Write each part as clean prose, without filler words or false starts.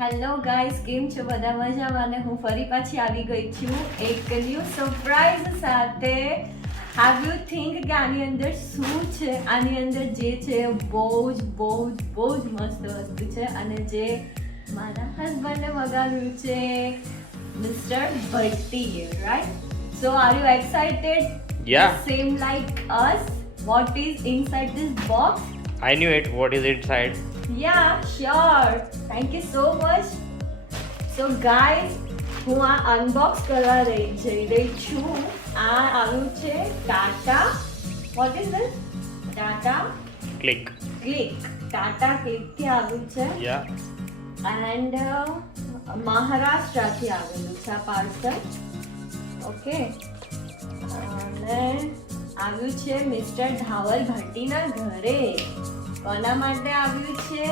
Hello guys, કેમ છો બધા? મજામાં? અને હું ફરી પાછી આવી ગઈ છું એક ન્યૂ સરપ્રાઈઝ સાથે. હાવ યુ થિંક કે આની અંદર શું છે? આની અંદર જે છે બહુ જ મસ્ત વસ્તુ છે અને જે મારા હસબન્ડને મગાવ્યું છે મિસ્ટર ભટ્ટીએ, right? So are you excited? Yeah, Same like us. What is inside this box? I knew it. What is inside? Yeah, sure. Thank you so much. So guys, હું આ અનબોક્સ કરવા જઈ રહી છું. આ આવ્યું છે Tata. What is this? Tata Click. Click. Tata ક્લિકથી આવ્યું છે Yeah. એન્ડ મહારાષ્ટ્રથી આવેલું છે આ પાર્સલ. ઓકે, અને આવ્યું છે મિસ્ટર ધાવલ ભટ્ટીના ઘરે. કોના માટે આવ્યું છે?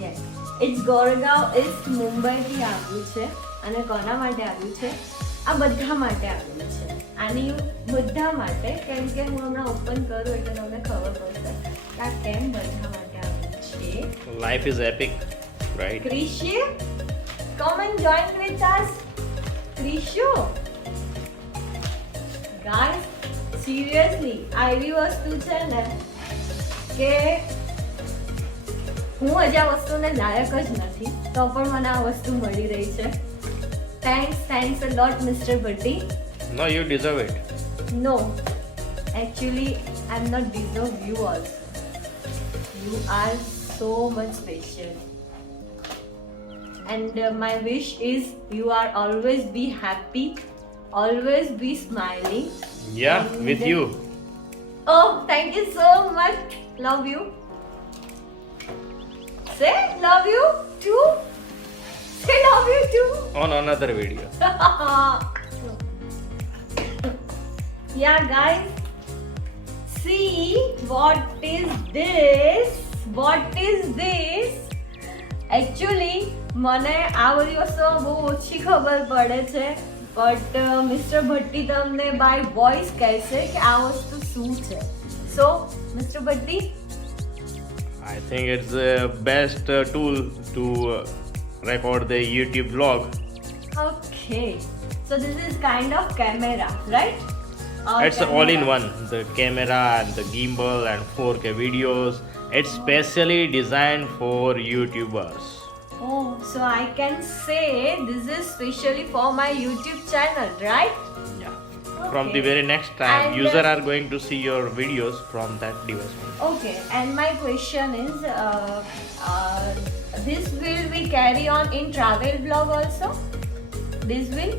યસ, ઇટ્સ ગોરગાંવ ઇસ્ટ, મુંબઈથી આવ્યું છે. અને કોના માટે આવ્યું છે? આ બધા માટે આવ્યું છે. આની બધા માટે, કેમ કે હું હમણાં ઓપન કરું એટલે તમને ખબર પડશે કે આ કેમ બધા માટે આવ્યું છે. Life is epic, right? Krishu, come and join with us. Krishu, guys, seriously, આ એવી વસ્તુ છે ને કે હું હજી આ વસ્તુને લાયક જ નથી, તો પણ મને આ વસ્તુ મળી રહી છે. Thanks a lot mister Bhatti. No, you deserve it. No, actually, I'm not deserve you also. You are so much special. And my wish is you are always be happy, always be smiling. Yeah, And with you. Oh, thank you so much. Love you. Say love you too. Say love you too. On another video. Yeah, guys. See what is this? What is this? Actually, મને આ બધી વસ્તુઓ બહુ ઓછી ખબર પડે છે, but mister Bhatti તમને બાય વોઇસ કહેશે કે આ વસ્તુ શું છે. So mister Bhatti, I think it's the best tool to record the YouTube vlog. okay, so this is kind of camera, right? It's all in one. The camera and the gimbal and 4K videos. It's specially designed for YouTubers. Oh, so I can say this is specially for my YouTube channel, right? Yeah. From the Okay. very next time, And, user are going to see your videos from that device. Okay, and my question is, this will we carry on in travel vlog also? This will?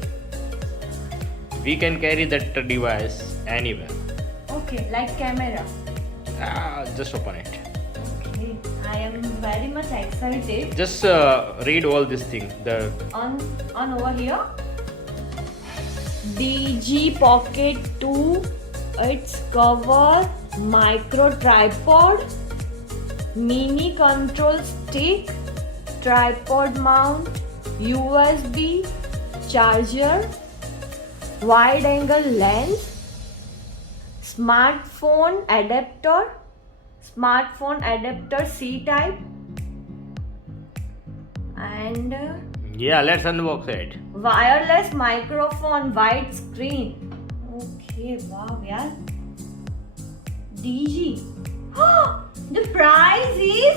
We can carry that device anywhere. Okay, like camera. Just open it. Okay, I am very much excited. Just read all this thing. The On over here, DG Pocket 2. It's cover, micro tripod, mini control stick, tripod mount, USB charger, wide angle lens, smartphone adapter C type, and yeah, let's unbox it. wireless microphone, wide screen. Okay, wow, yeah. DG. The price is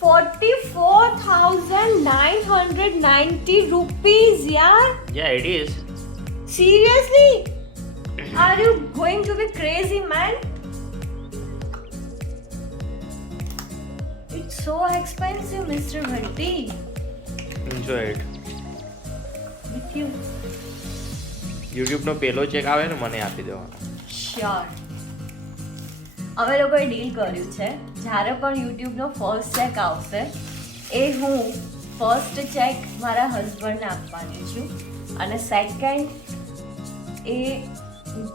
44,990 rupees, yeah. Yeah, it is. Seriously? Are you going to be crazy, man? It's so expensive, Mr. Bhatti. Enjoy it. With you. YouTube નો પહેલો check આવે ને મને આપી દેવાનો. Sure. અમે લોકોએ deal કર્યું છે, જ્યારે પણ યુટ્યુબનો ફર્સ્ટ ચેક આવશે એ હું ફર્સ્ટ ચેક મારા હસબન્ડને આપવાની છું, અને સેકન્ડ એ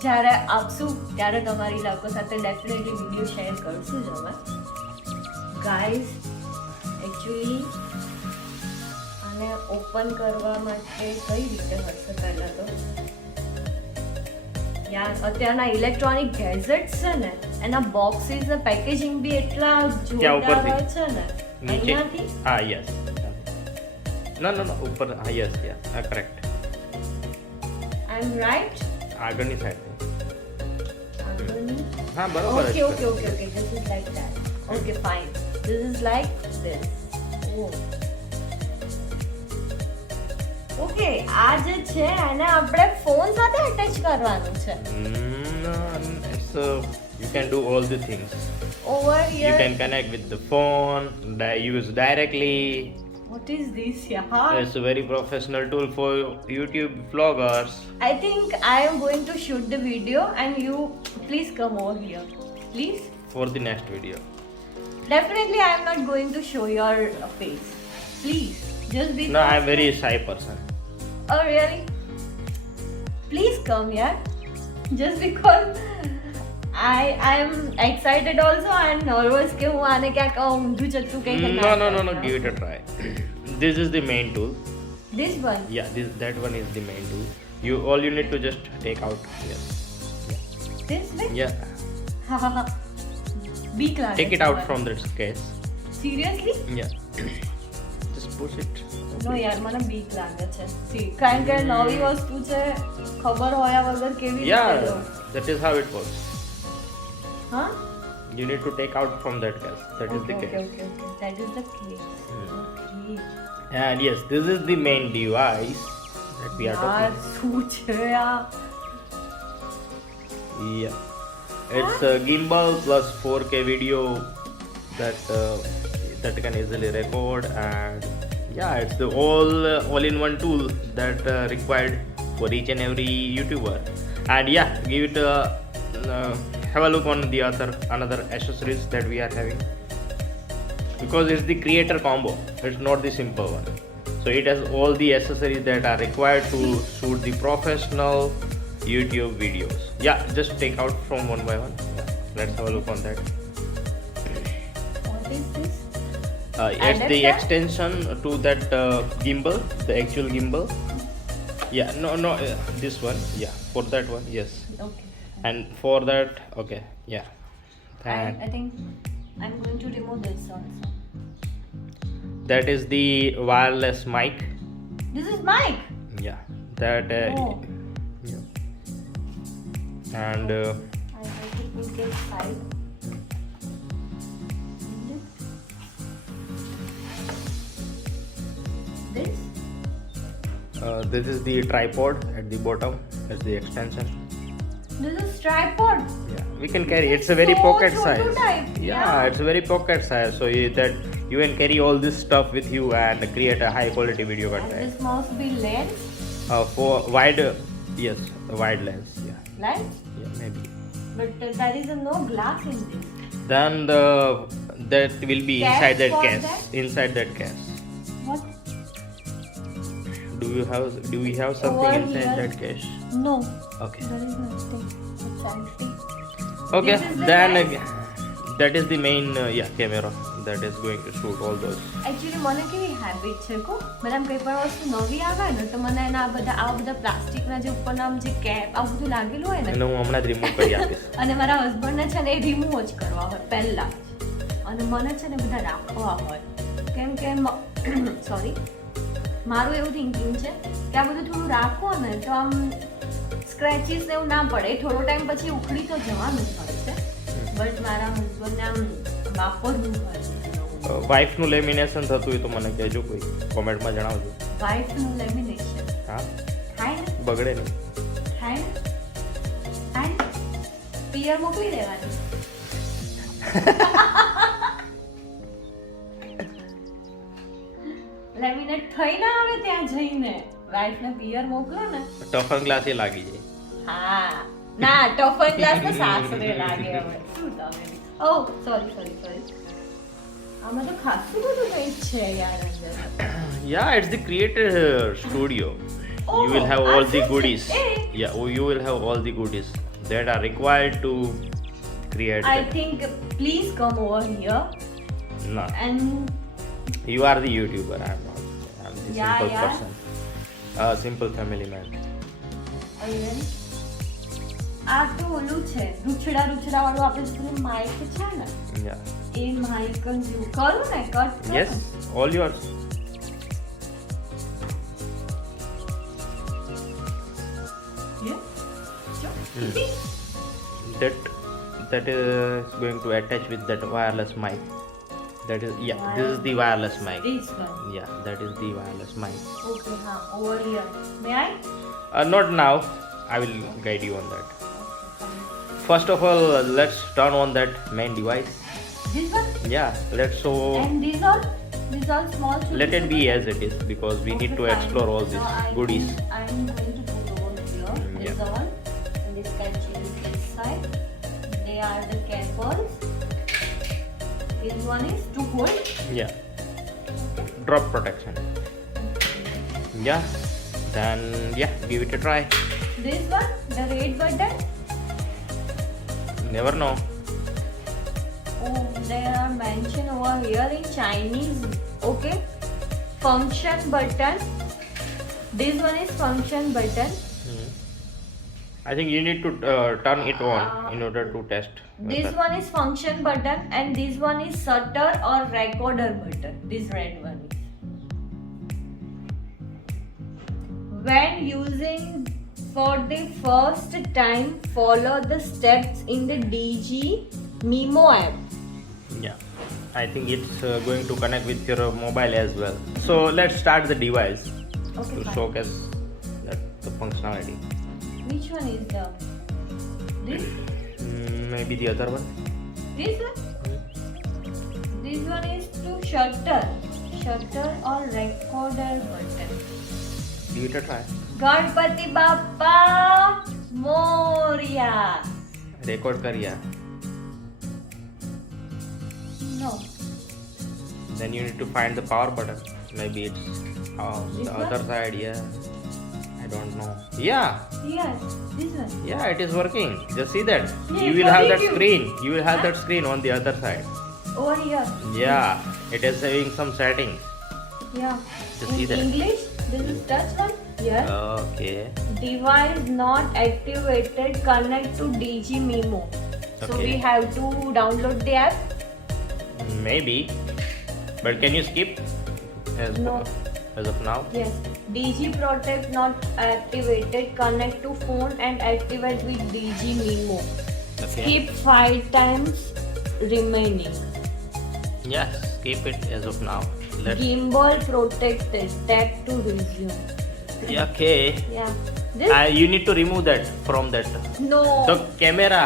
જ્યારે આપશું ત્યારે તમારી લોકો સાથે ડેફિનેટલી વિડીયો શેર કરશું જ અમે. ગાઈઝ, એકચ્યુઅલી આને ઓપન કરવા માટે કઈ રીતે હશે? પહેલાં તો યાર, અત્યારના ઇલેક્ટ્રોનિક ગેજેટ્સ છે ને એના બોક્સીસ ને પેકેજિંગ બી એટલા જોરદાર ઉપરથી? હોય છે ને નીચે અહીંયાથી હા યસ નો ઉપર હા યસ હા કરેક્ટ આઈ એમ રાઈટ આગળની સાઈડ હા બરોબર ઓકે જ okay okay okay this is like that okay fine this is like this okay આ જે છે એને આપણે ફોન સાથે અટેચ કરવાનું છે it's you can do all the things. Over You here can connect with the phone, use directly. What is this યાર It's a very professional tool for YouTube vloggers. I think I am going to shoot the video and you please come over here. Please. For the next video. Definitely I am not going to show your face. Please. Just be No, I'm very shy person. Oh really? Please come here. Just because I am excited also and nervous કે હું આને ક્યાંક ઊંધું જતું કંઈક No, give it a try. This is the main tool. This one. Yeah, that one is the main tool. All you need to just take out. Yes. This way? Yeah. Beak લાગે Take it છે out મને. from that case. Seriously? Yeah. Just push it. નો યાર મને બીક લાગે છે C કારણ કે નવી વસ્તુ છે ખબર હોયા વગર કેવી રીતે Yeah, લો? that is how it works. હા You need to take out from that case. That is the okay case. Okay okay that is the case okay And yes, this is the main device that we are યાર talking. શું છે આ Yeah, it's a gimbal plus 4K video that can easily record, and yeah, it's the all-in-one tool that required for each and every YouTuber. And yeah, give it have a look on the another accessories that we are having, because it's the creator combo. It's not the simple one. So it has all the accessories that are required to shoot the professional YouTube videos. Yeah, just take out from one by one. Yeah, let's have a look on that. What is this It's the Adapter? extension to that gimbal, the actual gimbal. Yeah, no, this one. Yeah, for that one, yes. Okay And for that, okay, yeah. And I think I'm going to remove this also. that is the wireless mic. This is mic. Yeah, that. Oh. Yeah. And I have to put this side. This? this is the tripod at the bottom. That's the extension. This is tripod. Yeah, we can carry. It's a very So pocket chotu size. type, Yeah, yeah. it's a very pocket size. So that you can carry all this stuff with you and create a high quality video And content. this must be lens. For wide, yes, a wide lens. Yeah, Lens? yeah, maybe. But there is no glass in this. Then that will be Case inside that for case. that? Inside that case. What? Do we have something Over inside here. that case? No. Okay. There is nothing. It's empty. Okay. This is the Then lens? that is the main camera that is going to shoot all those. Actually મને કેવી habit છે કો મને આમ કંઈ પણ વસ્તુ નવી આવે ને તો મને એના આ બધા પ્લાસ્ટિકના જે ઉપરના આમ જે કેપ આ બધું લાગેલું હોય ને અને હું હમણાં જ રિમૂવ કરી આપીશ. અને મારા હસબન્ડને છે ને એ રિમૂવ જ કરવા હોય પહેલા જ અને મને છે ને બધા રાખવા હોય કેમ કે સોરી મારું એવું થિંકિંગ છે કે આ બધું થોડું રાખો ને તો આમ સ્ક્રેચીસ ને એવું ના પડે થોડો ટાઈમ પછી ઉખડી તો જવાનું જ હોય છે બટ મારા હસબન્ડને આમ વાપરવું હોય વાઇફનું લેમિનેશન થતું હોય તો મને કહેજો કોઈ કોમેન્ટમાં જણાવજો. વાઇફનું લેમિનેશન હા, થાય ને બગડે નહીં. થાય ને થાય ને પિયર મોકલી દેવાની લેમિનેટ થઈ ના આવે ત્યાં જઈને વાઇફને પિયર મોકલો ને ટફન ગ્લાસ એ લાગી જાય. હા ના ટફન ગ્લાસ તો સાસરે લાગે હવે શું તમે ઓ સોરી આમાં તો ખાસું બધું કંઈક છે યાર અંદર Yeah, it's the creator studio. Oh, You will have all the that's goodies. it. Yeah, you will have all the goodies that are required to create I that. think please come over here No, and you are the YouTuber. I'm not. I'm the Yeah, simple yeah. person. A simple family man. again આ તો ઓલું છે રૂછડા વાળું આપણે પેલું Mike છે ને Yeah. એ Mike જ કરું ને cut Yes, all yours. That is going to attach with that wireless mic. That is this is the wireless mic. This one. Yeah, that is the wireless mic. Okay, over here. May I? Not now. I will guide you on that. First of all, let's turn on that main device. This one? Yeah, let's show. And these all small. Let it be as it is because we need to fine. explore all these So goodies. I'm going to put over here. Yeah. This all. And this can change this side. They are the cables. This one is to hold. Yeah, drop protection. Yeah, then give it a try. This one, the red button. Never know. Oh, there are mentioned over here in Chinese. Okay, function button. This one is function button. I think you need to turn it on in order to test. This one is function button and this one is shutter or recorder button. This red one is. When using for the first time, follow the steps in the DG Mimo app. Yeah, I think it's going to connect with your mobile as well. So let's start the device Okay, to fine. showcase the functionality. Which one is the this? Maybe the other one. This one? This one is to shutter or recorder button. Give it a try. Ganpati Bappa Morya. Record kariya. No. Then you need to find the power button. Maybe it's on This the one? other side. Yeah, I don't know. Yeah, Yes, this one. it is working. Just see that. Yeah, You will have that continue. screen. You will have that screen on the other side. Over here. Yeah, it is having some settings. Yeah. Just In see that. English, this is touch one. Yes. Okay. Device not activated. Connect to DG Mimo. So Okay. we have to download the app. Maybe. But can you skip? No. As of now. Yes. DG Protect not activated. Connect to phone and activate with DG Mimo. Okay. Skip 5 times remaining. Yeah, skip it as of now. Let's. Gimbal protected. Tap to resume. Yeah, okay. Yeah. This? You need to remove that from that. No. The camera.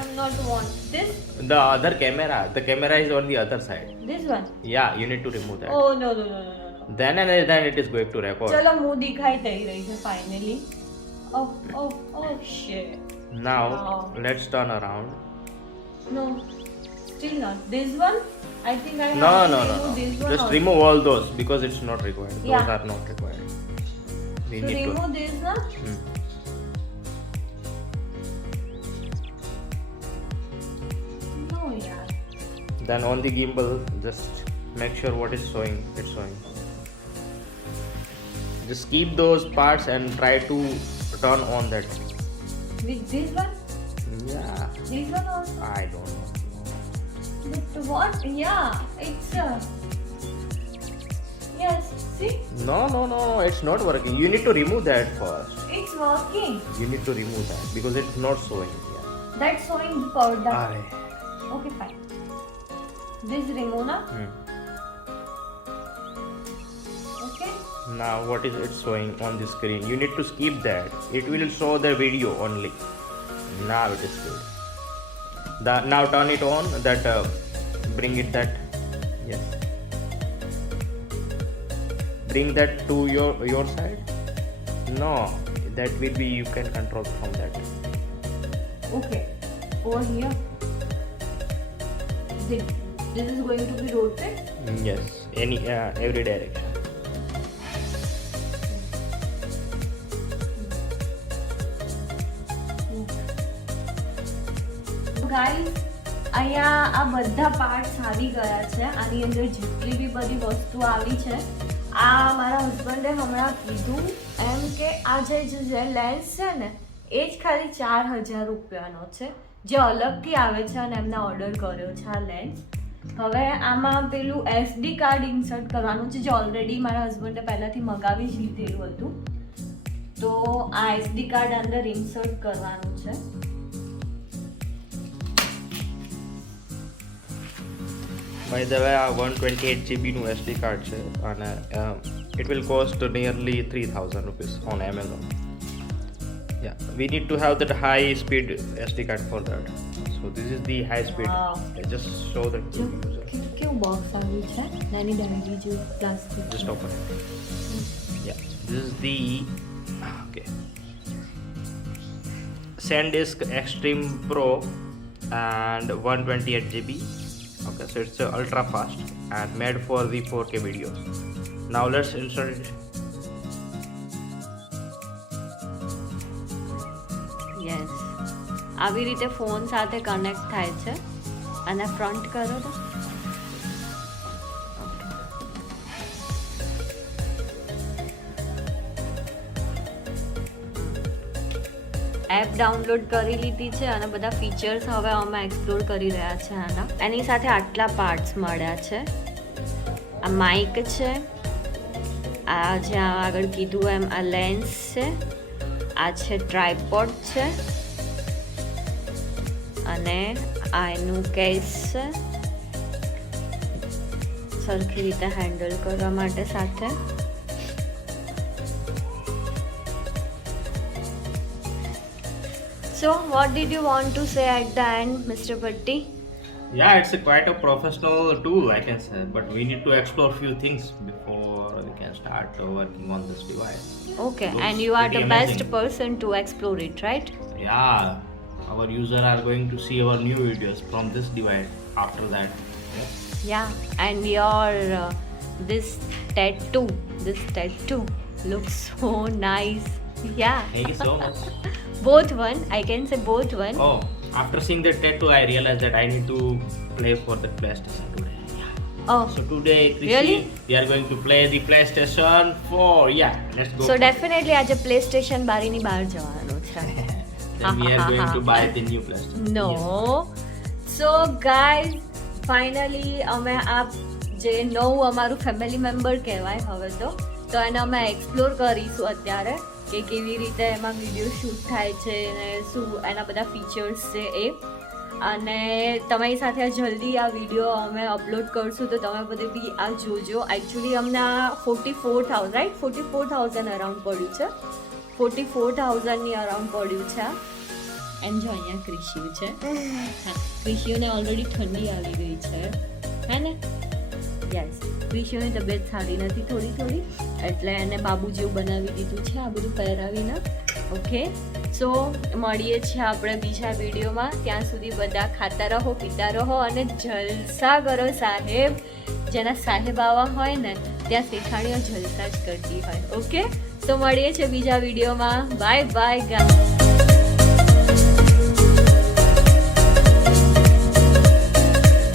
I'm not want. This? The other camera. The camera is on the other side. This one? Yeah, you need to remove that. Oh no. Then it is going to record. चलो मुंह दिखाई दे रही है finally. Oh shit. Now Wow. let's turn around. No. Still not. This one? I think I have No. to remove this one Just also. remove all those because it's not required. Those Yeah. are not required. We So need remove this one. to. No yaar. Then on the gimbal, just make sure what is showing. It's showing. Just keep those parts and try to turn on that. With this one? Yeah, This one also? I don't know. But what? Yeah. It's Yes. See? No, it's not working. You need to remove that first. It's working. You need to remove that because it's not showing. That's showing the powder. Aye. Okay, fine. This remove na? Okay. Now what is it showing on the screen? You need to skip that. It will show the video only. Now it is good. Now turn it on. That bring it that. Yes. Bring that to your side. No, that will be you can control from that. Okay. Over here. This is going to be rotated. Yes. Every direction. Guys અહીંયા આ બધા parts આવી ગયા છે. આની અંદર જેટલી બી બધી વસ્તુ આવી છે આ મારા હસબન્ડે હમણાં કીધું એમ કે આ જે લેન્સ છે ને એ જ ખાલી 4,000 રૂપિયાનો છે, જે અલગથી આવે છે અને એમને ઓર્ડર કર્યો છે આ લેન્સ. હવે આમાં પેલું SD કાર્ડ ઇન્સર્ટ કરવાનું છે, જે ઓલરેડી મારા હસબન્ડે પહેલાંથી મગાવી જ લીધેલું હતું. તો આ SD કાર્ડ અંદર ઇન્સર્ટ કરવાનું છે. બાય ધ વે આ 128 GB નું SD કાર્ડ છે અને it will cost nearly 3,000 rupees on Amazon. Yeah, we need to have that high speed SD card for that. So this is the high speed. Wow. I just show that to you. કેવું box આવ્યું છે, નાની diary જેવું plastic. Just open it. Yeah, this is the okay. SanDisk Extreme Pro and 128 GB. Okay, so it's ultra fast and made for the 4K videos. Now let's insert it. Yes, આવી રીતે phone સાથે connect થાય છે. અને front કરો તો app download કરી લીધી છે અને બધા ફીચર્સ હવે અમે એક્સપ્લોર કરી રહ્યા છે આના. એની સાથે આટલા પાર્ટ્સ મળ્યા છે. આ માઇક છે, આ જ્યાં આગળ કીધું એમ આ લેન્સ છે, આ છે ટ્રાયપોડ છે અને આ એનું કેસ છે સરખી રીતે હેન્ડલ કરવા માટે સાથે. So what did you want to say at the end, Mr. Bhatti? Yeah, it's quite a professional tool, I can say, but we need to explore few things before we can start working on this device. Okay, Looks and you are the pretty best amazing. person to explore it, right? Yeah, our users are going to see our new videos from this device after that. Yeah, and your this tattoo looks so nice. Yeah, Thank you so much. both one. I can say both one. Oh, after seeing that tattoo, I realized that I need to play for the PlayStation today. Oh, So today, Krishi, Really? we are going to play the PlayStation 4. Yeah, let's go. so definitely આજે PlayStation બારીની બહાર જવાનું છે. Then we are going to buy the new PlayStation. No. Yes. So guys, finally અમે આ જે નવું અમારું family member કહેવાય હવે તો એને અમે એક્સપ્લોર કરીશું અત્યારે કે કેવી રીતે એમાં વિડીયો શૂટ થાય છે અને શું એના બધા ફીચર્સ છે એ. અને તમારી સાથે આ જલ્દી આ વિડીયો અમે અપલોડ કરશું તો તમે બધે બી આ જોજો. એકચ્યુઅલી અમને આ 44,000 રાઈટ 44,000 અરાઉન્ડ પડ્યું છે. 44,000ની અરાઉન્ડ પડ્યું છે આ. એમ જો અહીંયા ક્રિશિયુ છે. હા, ક્રિશિયુને ઓલરેડી ઠંડી આવી ગઈ છે હે ને. યસ, ક્રિશિયુની તબિયત સારી નથી થોડી એટલે એને બાબુ જેવું બનાવી દીધું છે આ બધું પહેરાવીને. ઓકે, સો મળીએ છીએ આપણે બીજા વિડીયોમાં. ત્યાં સુધી બધા ખાતા રહો, પીતા રહો અને જલસા કરો સાહેબ. જેના સાહેબ આવા હોય ને ત્યાં શેઠાણીઓ જલસા જ કરતી હોય. ઓકે, તો મળીએ છીએ બીજા વિડીયોમાં. Bye bye guys.